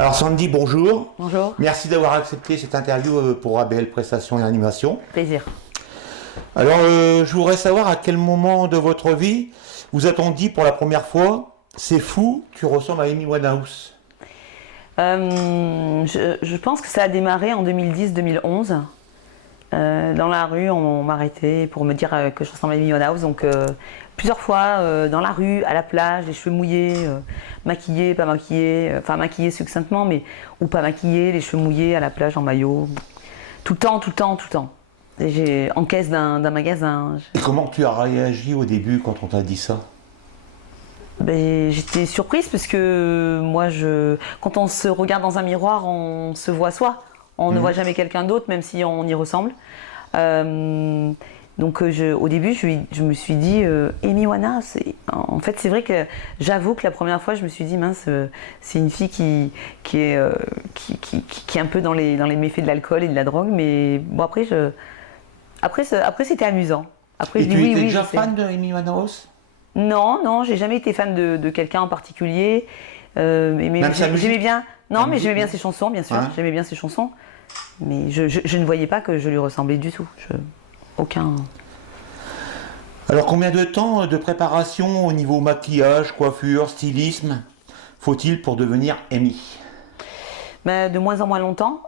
Alors Sandy, bonjour. Bonjour. Merci d'avoir accepté cette interview pour ABL Prestations et Animation. Plaisir. Alors je voudrais savoir à quel moment de votre vie vous a-t-on dit pour la première fois « C'est fou, tu ressembles à Amy Winehouse ». Je pense que ça a démarré en 2010-2011. Dans la rue, on m'arrêtait pour me dire que je ressemblais à Amy Winehouse. Donc plusieurs fois dans la rue, à la plage, les cheveux mouillés, maquillés, pas maquillés, enfin maquillés succinctement, mais ou pas maquillés, les cheveux mouillés à la plage en maillot. Tout le temps, tout le temps, tout le temps. En caisse d'un magasin. Et comment tu as réagi au début quand on t'a dit ça? Ben, j'étais surprise parce que moi, quand on se regarde dans un miroir, on se voit soi. On ne voit jamais quelqu'un d'autre, même si on y ressemble. Donc au début, je me suis dit, Amy Winehouse. En fait, c'est vrai que j'avoue que la première fois, je me suis dit, mince, c'est une fille qui est un peu dans les méfaits de l'alcool et de la drogue. Mais bon, après c'était amusant. Après, et je tu dis, étais oui, déjà fan de Amy Winehouse? Non, j'ai jamais été fan de quelqu'un en particulier. Mais j'aimais bien. Non, mais j'aimais bien ses chansons, bien sûr. Ouais. J'aimais bien ses chansons. Mais je ne voyais pas que je lui ressemblais du tout. Aucun. Alors, combien de temps de préparation au niveau maquillage, coiffure, stylisme faut-il pour devenir Amy? De moins en moins longtemps.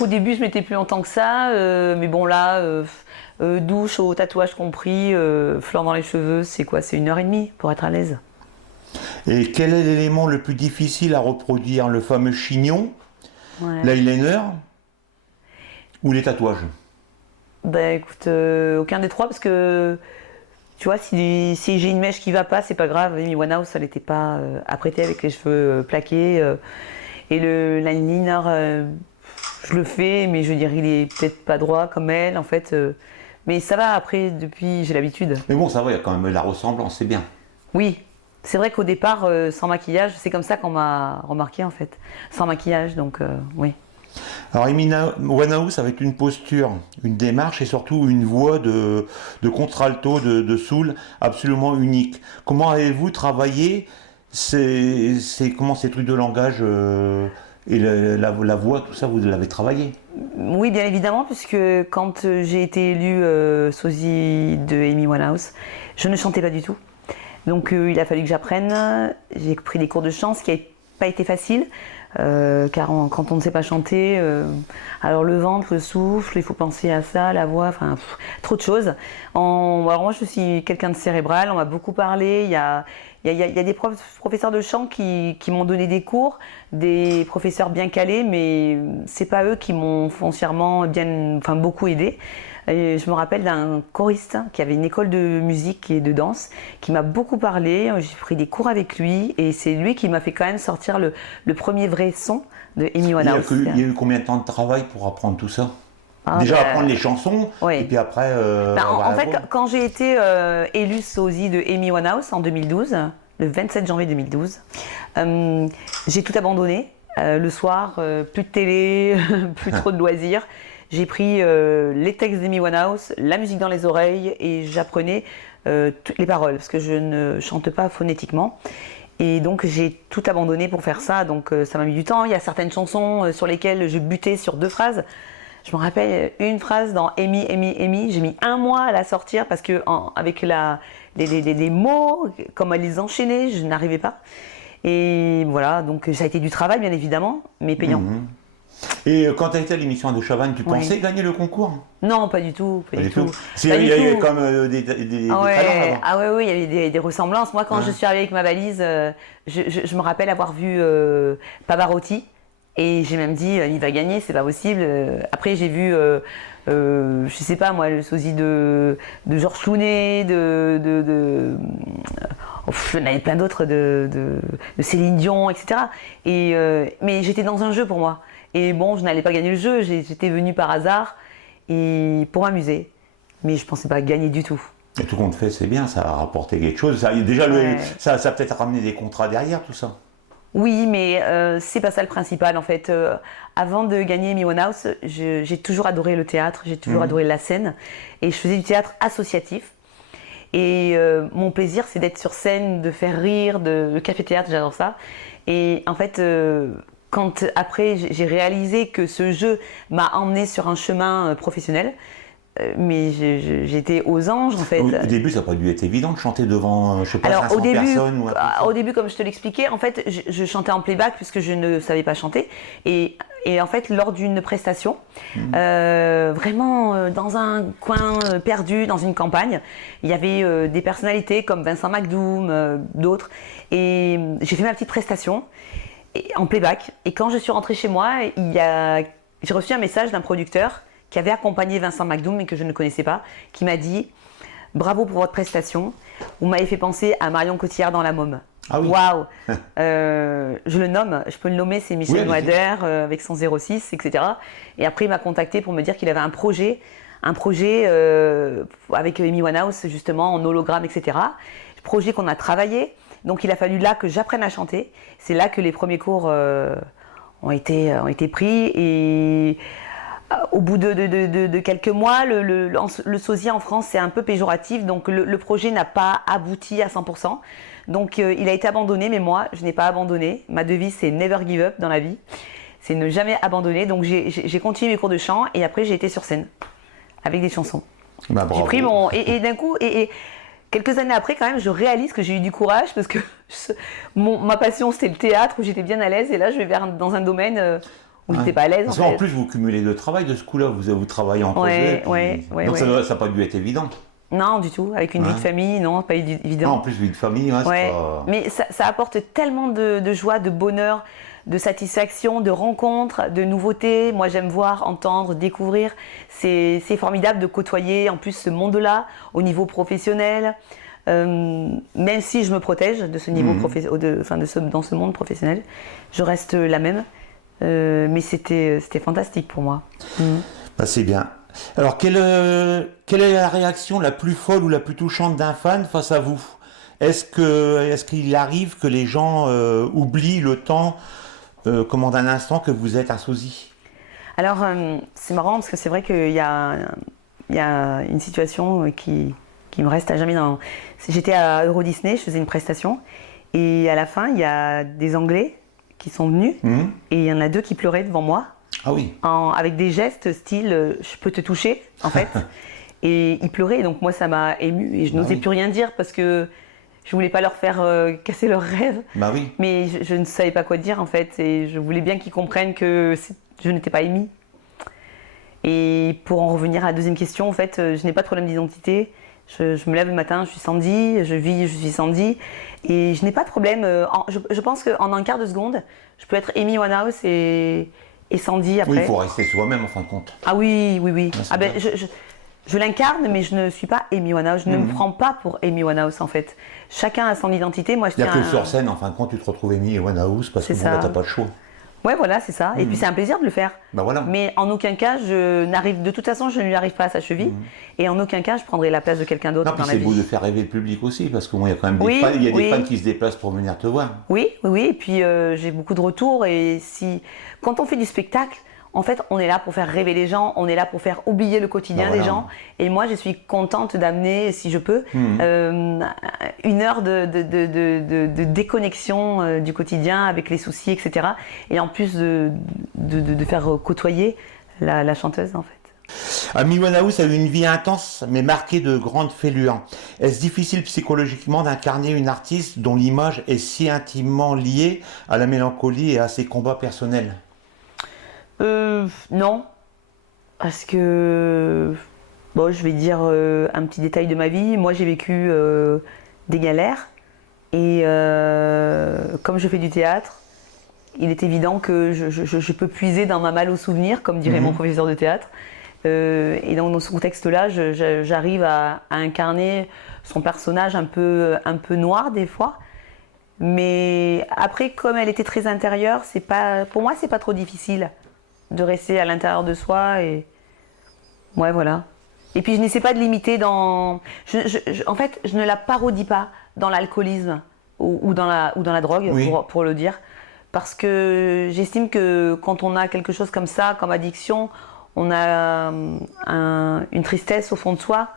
Au début, je mettais plus longtemps que ça. Mais bon, là, douche au tatouage compris, fleurs dans les cheveux, c'est quoi? C'est 1h30 pour être à l'aise. Et quel est l'élément le plus difficile à reproduire? Le fameux chignon, ouais, l'eyeliner ou les tatouages? Écoute, aucun des trois, parce que tu vois, si j'ai une mèche qui va pas, c'est pas grave. Amy Winehouse, elle n'était pas apprêtée avec les cheveux plaqués. Et l'eyeliner, je le fais, mais je veux dire, il est peut-être pas droit comme elle, en fait. Mais ça va, après, depuis, j'ai l'habitude. Mais bon, ça va, il y a quand même la ressemblance, c'est bien. Oui, c'est vrai qu'au départ, sans maquillage, c'est comme ça qu'on m'a remarqué, en fait. Sans maquillage, donc oui. Alors, Amy Winehouse avec une posture, une démarche et surtout une voix de contralto, de soul absolument unique. Comment avez-vous travaillé comment ces trucs de langage et la voix, tout ça, vous l'avez travaillé? Oui, bien évidemment, puisque quand j'ai été élue sosie de Amy Winehouse, je ne chantais pas du tout. Donc il a fallu que j'apprenne. J'ai pris des cours de chant, ce qui n'a pas été facile. Car quand on ne sait pas chanter, alors le ventre, le souffle, il faut penser à ça, la voix, enfin trop de choses. Alors moi je suis quelqu'un de cérébral, on m'a beaucoup parlé, il y a des professeurs de chant qui m'ont donné des cours, des professeurs bien calés, mais c'est pas eux qui m'ont foncièrement beaucoup aidé. Et je me rappelle d'un choriste qui avait une école de musique et de danse qui m'a beaucoup parlé. J'ai pris des cours avec lui et c'est lui qui m'a fait quand même sortir le premier vrai son de Amy Winehouse. Il y a eu combien de temps de travail pour apprendre tout ça? Déjà apprendre les chansons, oui. Et puis après... en fait, quand j'ai été élue sosie de Amy Winehouse en 2012, le 27 janvier 2012, j'ai tout abandonné. Le soir, plus de télé, plus trop de loisirs. J'ai pris les textes d'Amy Winehouse, la musique dans les oreilles et j'apprenais toutes les paroles parce que je ne chante pas phonétiquement. Et donc j'ai tout abandonné pour faire ça, donc ça m'a mis du temps. Il y a certaines chansons sur lesquelles je butais sur 2 phrases. Je me rappelle une phrase dans Amy, j'ai mis 1 mois à la sortir parce que avec les mots, comme elle les enchaînait, je n'arrivais pas. Et voilà, donc ça a été du travail bien évidemment, mais payant. Et quand tu as été à l'émission de Chavannes, tu pensais gagner le concours? Non, pas du tout. Il y a eu comme des talents là-bas. Ah oui, il y avait des ressemblances. Moi, quand je suis arrivée avec ma valise, je me rappelle avoir vu Pavarotti. Et j'ai même dit, il va gagner, c'est pas possible. Après, j'ai vu, je sais pas moi, le sosie de Georges Clooney, il y en avait plein d'autres, de Céline Dion, etc. Mais j'étais dans un jeu pour moi. Et bon, je n'allais pas gagner le jeu, j'étais venue par hasard et pour m'amuser. Mais je pensais pas gagner du tout. Et tout compte fait, c'est bien, ça a rapporté quelque chose. Ça a peut-être ramené des contrats derrière, tout ça. Oui, mais c'est pas ça le principal en fait. Avant de gagner Amy Winehouse, j'ai toujours adoré le théâtre, j'ai toujours adoré la scène. Et je faisais du théâtre associatif. Et mon plaisir, c'est d'être sur scène, de faire rire, le café-théâtre, j'adore ça. Et en fait, quand après j'ai réalisé que ce jeu m'a emmené sur un chemin professionnel, mais j'étais aux anges en fait. Au début, ça n'a pas dû être évident de chanter devant, je sais pas, Alors 500 personnes ou un truc comme ça. au début, comme je te l'expliquais, en fait, je chantais en playback puisque je ne savais pas chanter. Et en fait, lors d'une prestation, vraiment dans un coin perdu, dans une campagne, il y avait des personnalités comme Vincent McDoom, d'autres. Et j'ai fait ma petite prestation en playback. Et quand je suis rentrée chez moi, j'ai reçu un message d'un producteur qui avait accompagné Vincent McDoom, mais que je ne connaissais pas, qui m'a dit « Bravo pour votre prestation, vous m'avez fait penser à Marion Cotillard dans La Môme ». Ah oui. Waouh. Je le nomme, je peux le nommer, c'est Michel Noader avec son 06, etc. Et après, il m'a contacté pour me dire qu'il avait un projet avec Amy Winehouse, justement, en hologramme, etc. Projet qu'on a travaillé. Donc, il a fallu là que j'apprenne à chanter. C'est là que les premiers cours ont été pris. Et au bout de quelques mois, le sosie en France, c'est un peu péjoratif. Donc, le projet n'a pas abouti à 100%. Donc, il a été abandonné, mais moi, je n'ai pas abandonné. Ma devise, c'est never give up dans la vie. C'est ne jamais abandonner. Donc, j'ai continué mes cours de chant et après, j'ai été sur scène avec des chansons. Bah, j'ai pris et d'un coup, quelques années après, quand même, je réalise que j'ai eu du courage parce que ma passion, c'était le théâtre où j'étais bien à l'aise. Et là, je vais dans un domaine où j'étais pas à l'aise. En plus, vous cumulez de travail de ce coup-là. Vous travaillez en projet. Donc, ça n'a pas dû être évident. Non, du tout. Avec une vie de famille, non, pas évident. Non, en plus, vie de famille, c'est pas... Mais ça apporte tellement de joie, de bonheur, de satisfaction, de rencontres, de nouveautés. Moi, j'aime voir, entendre, découvrir. C'est formidable de côtoyer, en plus, ce monde-là, au niveau professionnel. Même si je me protège de ce niveau dans ce monde professionnel, je reste la même. Mais c'était fantastique pour moi. Bah, c'est bien. Alors, quelle est la réaction la plus folle ou la plus touchante d'un fan face à vous? Est-ce qu'il arrive que les gens oublient le temps, d'un instant que vous êtes un sosie? Alors, c'est marrant parce que c'est vrai qu'il y a une situation qui me reste à jamais dans... J'étais à Euro Disney, je faisais une prestation et à la fin, il y a des Anglais qui sont venus et il y en a 2 qui pleuraient devant moi. Ah oui. Avec des gestes style je peux te toucher en fait. Et ils pleuraient, donc moi ça m'a émue et je n'osais plus rien dire parce que je voulais pas leur faire casser leurs rêves. Bah oui. Mais je ne savais pas quoi dire en fait et je voulais bien qu'ils comprennent que je n'étais pas Amy. Et pour en revenir à la deuxième question, en fait, je n'ai pas de problème d'identité. Je me lève le matin, je suis Sandy, je vis, je suis Sandy. Et je n'ai pas de problème. Je pense qu'en un quart de seconde, je peux être Amy Winehouse et Sandy après. Oui, il faut rester soi-même en fin de compte. Ah oui. Ah ben, je l'incarne, mais je ne suis pas Amy Winehouse. Je ne me prends pas pour Amy Winehouse en fait. Chacun a son identité. Moi, il n'y a que sur scène, en fin de compte, tu te retrouves Amy Winehouse parce que tu n'as pas le choix. Ouais, voilà, c'est ça. Et puis c'est un plaisir de le faire. Bah voilà. Mais en aucun cas, de toute façon, je ne lui arrive pas à sa cheville. Et en aucun cas, je prendrai la place de quelqu'un d'autre dans la vie. C'est beau de faire rêver le public aussi, parce qu'il y a quand même des fans, des fans qui se déplacent pour venir te voir. Oui. Et puis j'ai beaucoup de retours. Et quand on fait du spectacle, en fait, on est là pour faire rêver les gens, on est là pour faire oublier le quotidien des gens. Et moi, je suis contente d'amener, si je peux, une heure de déconnexion du quotidien avec les soucis, etc. Et en plus de faire côtoyer la chanteuse, en fait. Amy Winehouse a eu une vie intense, mais marquée de grandes fêlures. Est-ce difficile psychologiquement d'incarner une artiste dont l'image est si intimement liée à la mélancolie et à ses combats personnels ? Non, parce que je vais dire un petit détail de ma vie. Moi, j'ai vécu des galères et comme je fais du théâtre, il est évident que je peux puiser dans ma malle aux souvenirs, comme dirait mon professeur de théâtre. Et donc, dans ce contexte-là, j'arrive à incarner son personnage un peu noir des fois. Mais après, comme elle était très intérieure, pour moi, c'est pas trop difficile de rester à l'intérieur de soi et voilà. Et puis je n'essaie pas de l'imiter en fait, je ne la parodie pas dans l'alcoolisme ou dans la drogue, pour le dire, parce que j'estime que quand on a quelque chose comme ça, comme addiction, on a une tristesse au fond de soi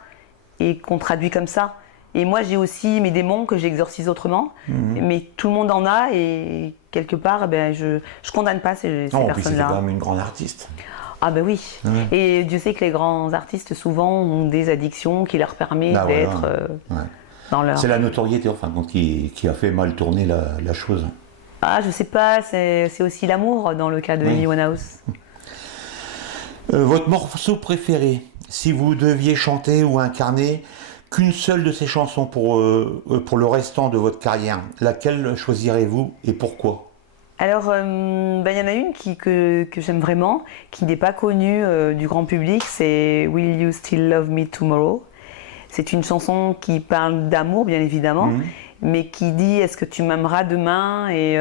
et qu'on traduit comme ça. Et moi, j'ai aussi mes démons que j'exorcise autrement. Mais tout le monde en a et quelque part, ben, je condamne pas ces Non, en plus, c'était personnes-là. quand même une grande artiste. Ah ben oui. Ouais. Et Dieu sait que les grands artistes, souvent, ont des addictions qui leur permettent Bah, voilà. d'être Ouais. dans leur... C'est la notoriété, enfin, qui a fait mal tourner la chose. Ah, je sais pas, c'est aussi l'amour dans le cas de Oui. Amy Winehouse. Votre morceau préféré, si vous deviez chanter ou incarner qu'une seule de ces chansons pour le restant de votre carrière, laquelle choisirez-vous et pourquoi? Alors, ben, y en a une que j'aime vraiment, qui n'est pas connue du grand public, c'est Will You Still Love Me Tomorrow? C'est une chanson qui parle d'amour, bien évidemment, mais qui dit est-ce que tu m'aimeras demain? Et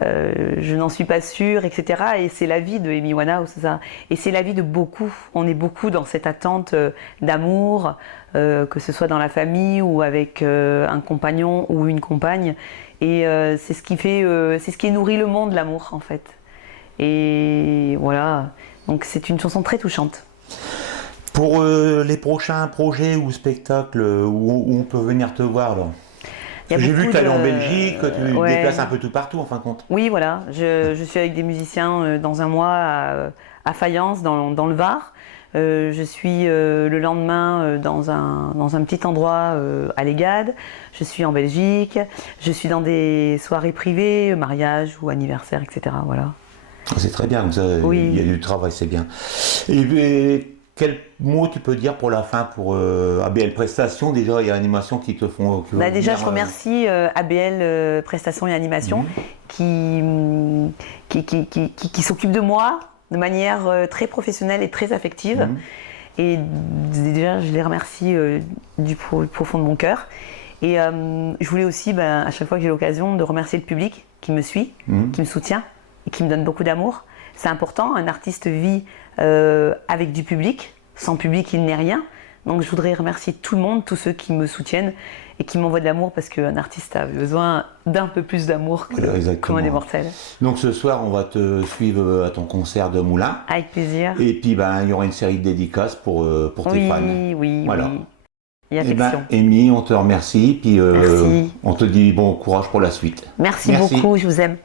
je n'en suis pas sûre, etc. Et c'est la vie de Amy Winehouse, c'est ça. Et c'est la vie de beaucoup. On est beaucoup dans cette attente d'amour, que ce soit dans la famille ou avec un compagnon ou une compagne. Et c'est ce qui fait, c'est ce qui nourrit le monde, l'amour, en fait. Et voilà. Donc c'est une chanson très touchante. Pour les prochains projets ou spectacles où on peut venir te voir, là. Il y a J'ai vu beaucoup que tu allais en de- Belgique, que tu te Ouais. déplaces un peu tout partout, en fin de compte. Oui, voilà. Je suis avec des musiciens dans un mois à Fayence, dans le Var. Je suis le lendemain dans un petit endroit à l'Egade. Je suis en Belgique. Je suis dans des soirées privées, mariage ou anniversaire, etc. Voilà. C'est très bien, comme ça, Oui. il y a du travail, c'est bien. Et quel mot tu peux dire pour la fin, pour ABL Prestations, déjà, et Animation qui te font... Bah, déjà, je remercie ABL Prestations et Animation qui s'occupe de moi de manière très professionnelle et très affective. Et déjà, je les remercie du profond de mon cœur. Et je voulais aussi, à chaque fois que j'ai l'occasion, de remercier le public qui me suit, qui me soutient et qui me donne beaucoup d'amour. C'est important, un artiste vit avec du public. Sans public, il n'est rien. Donc je voudrais remercier tout le monde, tous ceux qui me soutiennent et qui m'envoient de l'amour parce qu'un artiste a besoin d'un peu plus d'amour qu'un des mortels. Donc ce soir, on va te suivre à ton concert de Moulins. Avec plaisir. Et puis, il y aura une série de dédicaces pour tes fans. Oui, Voilà. oui. Et Eh affection. Amy, on te remercie. Puis Merci. on te dit bon courage pour la suite. Merci Merci. beaucoup, je vous aime.